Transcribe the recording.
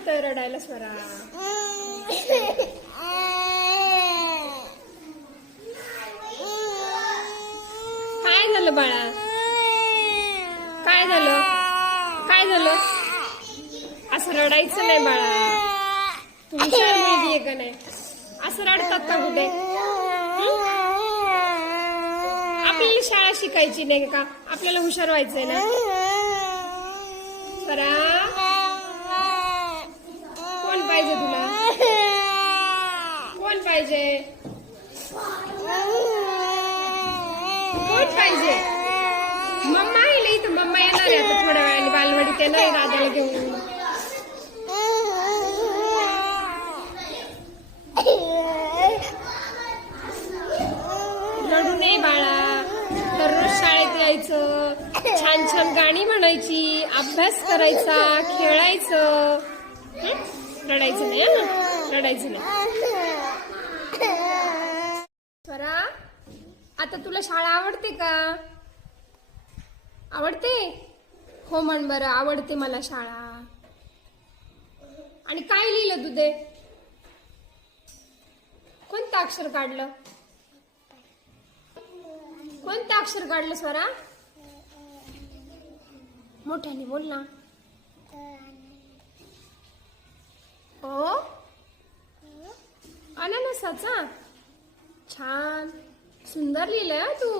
होतंय रडायला स्वरा? काय झालं बाळा? काय झालं? काय झालं? असं रडायचं नाही बाळा. तू हुशार मुलगी आहे का नाही? असं रडतात का कुठे? आपल्याला शाळा शिकायची नाही का? आपल्याला हुशार व्हायचंय ना? स्वरा, कोण पाहिजे तुला? कोण पाहिजे? कोण पाहिजे? मम्मा येईल इथं. मम्मा येणार आहे आता थोड्या वेळाने. बालवाडीत येणार आहे दादाला घेऊन. रडू नये बाळा. दररोज शाळेत यायचं, छान छान गाणी म्हणायची, अभ्यास करायचा, खेळायचं. रडायचं नाही ना, रडायचं नाही. स्वरा, आता तुला शाळा आवडते का? आवडते? हो म्हण बरं, आवडते मला शाळा. आणि काय लिहिलं तू ते? कोणतं अक्षर काढलं? कोणतं अक्षर काढलं स्वरा? मोठ्याने बोल ना. हो, अननसाचा. छान सुंदर लिहिलंय तू.